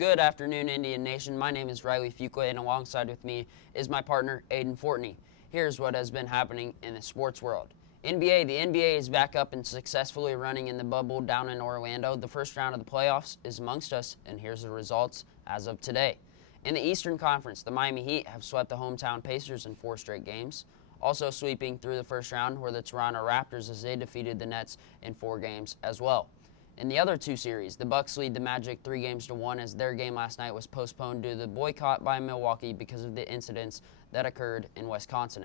Good afternoon, Indian Nation. My name is Riley Fuqua, and alongside with me is my partner, Aiden Fortney. Here's what has been happening in the sports world. The NBA is back up and successfully running in the bubble down in Orlando. The first round of the playoffs is amongst us, and here's the results as of today. In the Eastern Conference, the Miami Heat have swept the hometown Pacers in 4 straight games. Also sweeping through the first round were the Toronto Raptors as they defeated the Nets in 4 games as well. In the other 2 series, the Bucks lead the Magic 3-1 as their game last night was postponed due to the boycott by Milwaukee because of the incidents that occurred in Wisconsin.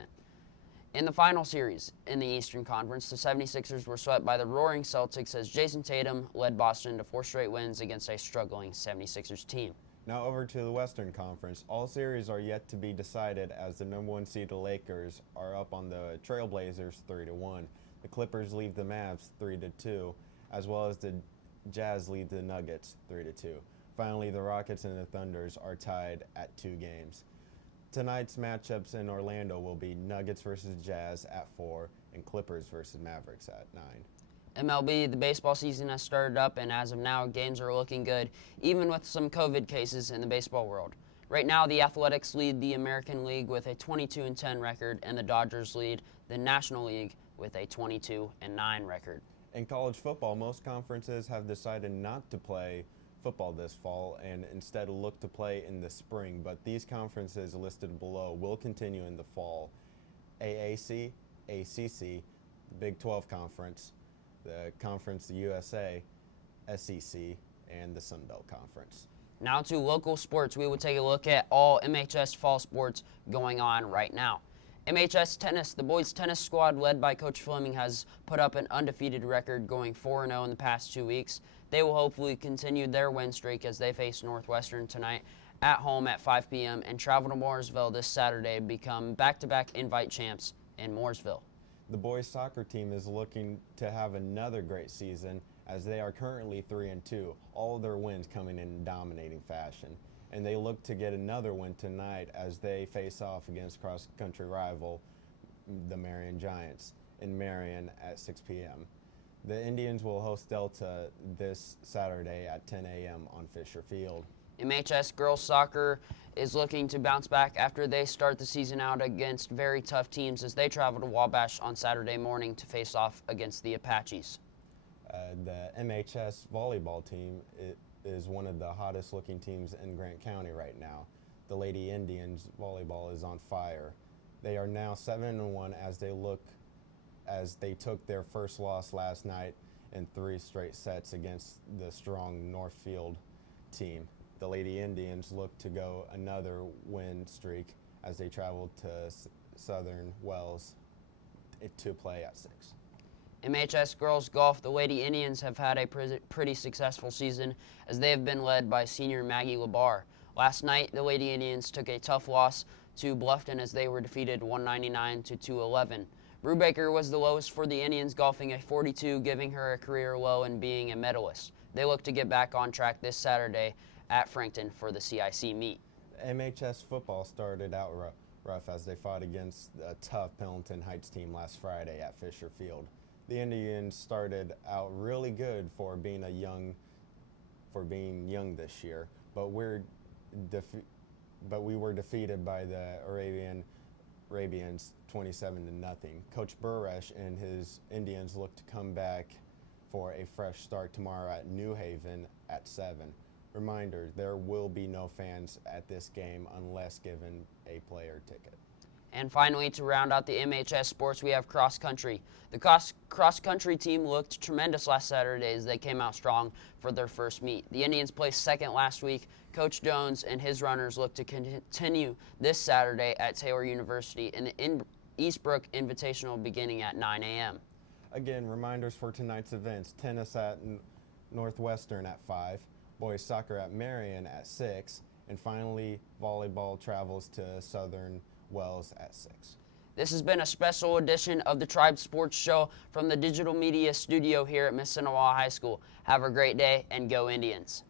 In the final series in the Eastern Conference, the 76ers were swept by the roaring Celtics as Jason Tatum led Boston to 4 straight wins against a struggling 76ers team. Now over to the Western Conference. All series are yet to be decided as the number 1 seed, the Lakers, are up on the Trailblazers 3-1. The Clippers lead the Mavs 3-2, as well as the Jazz lead the Nuggets 3-2. Finally, the Rockets and the Thunders are tied at 2 games. Tonight's matchups in Orlando will be Nuggets versus Jazz at 4 and Clippers versus Mavericks at 9. MLB, the baseball season has started up, and as of now, games are looking good, even with some COVID cases in the baseball world. Right now, the Athletics lead the American League with a 22-10 record, and the Dodgers lead the National League with a 22-9 record. In college football, most conferences have decided not to play football this fall and instead look to play in the spring, but these conferences listed below will continue in the fall. AAC, ACC, the Big 12 Conference, the Conference USA, SEC, and the Sun Belt Conference. Now to local sports, we will take a look at all MHS fall sports going on right now. MHS tennis, the boys tennis squad led by Coach Fleming has put up an undefeated record going 4-0 in the past 2 weeks. They will hopefully continue their win streak as they face Northwestern tonight at home at 5 p.m. and travel to Mooresville this Saturday to become back-to-back invite champs in Mooresville. The boys soccer team is looking to have another great season as they are currently 3-2, all of their wins coming in dominating fashion. And they look to get another win tonight as they face off against cross-country rival, the Marion Giants, in Marion at 6 p.m. The Indians will host Delta this Saturday at 10 a.m. on Fisher Field. MHS girls soccer is looking to bounce back after they start the season out against very tough teams as they travel to Wabash on Saturday morning to face off against the Apaches. The MHS volleyball team is one of the hottest looking teams in Grant County right now. The Lady Indians volleyball is on fire. They are now 7-1 as they took their first loss last night in 3 straight sets against the strong Northfield team. The Lady Indians look to go another win streak as they travel to Southern Wells to play at 6. MHS girls golf, the Lady Indians have had a pretty successful season as they have been led by senior Maggie LaBar. Last night, the Lady Indians took a tough loss to Bluffton as they were defeated 199-211. Brubaker was the lowest for the Indians, golfing a 42, giving her a career low and being a medalist. They look to get back on track this Saturday at Frankton for the CIC meet. MHS football started out rough as they fought against a tough Pendleton Heights team last Friday at Fisher Field. The Indians started out really good for being young this year, but we were defeated by the Arabians 27-0. Coach Burresh and his Indians look to come back for a fresh start tomorrow at New Haven at 7. Reminder, there will be no fans at this game unless given a player ticket. And finally, to round out the MHS sports, we have cross country. The cross country team looked tremendous last Saturday as they came out strong for their first meet. The Indians placed second last week. Coach Jones and his runners look to continue this Saturday at Taylor University in the Eastbrook Invitational beginning at 9 a.m. Again, reminders for tonight's events: tennis at Northwestern at 5, boys soccer at Marion at 6, and finally volleyball travels to Southern Wells at 6. This has been a special edition of the Tribe Sports Show from the digital media studio here at Mississinewa High School. Have a great day and go Indians.